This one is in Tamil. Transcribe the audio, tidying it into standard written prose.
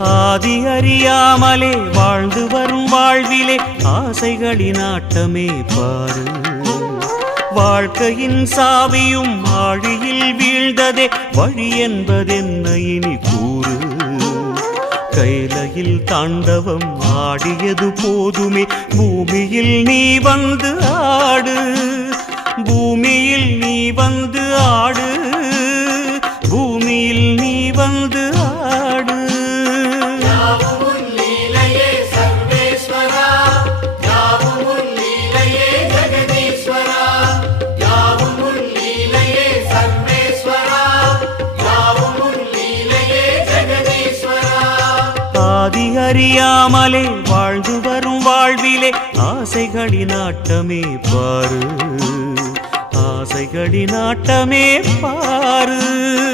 ஆதி அறியாமலே வாழ்ந்து வரும் வாழ்விலே ஆசைகளின் ஆட்டமே பாரு. வாழ்க்கையின் சாவியும் ஆழியில் வீழ்ந்ததே வழி என்பதென்ன இனி கூறு. கைலையில் தாண்டவம் ஆடியது போதுமே பூமியில் நீ வந்து ஆடு. பூமியில் நீ வந்து ஆடு. பூமியில் நீ வந்து ஆடு. ஆதி அறியாமலே வாழ்ந்து வரும் வாழ்விலே ஆசைகளின் ஆட்டமே பாரு. ஆசைகளின் ஆட்டமே பாரு.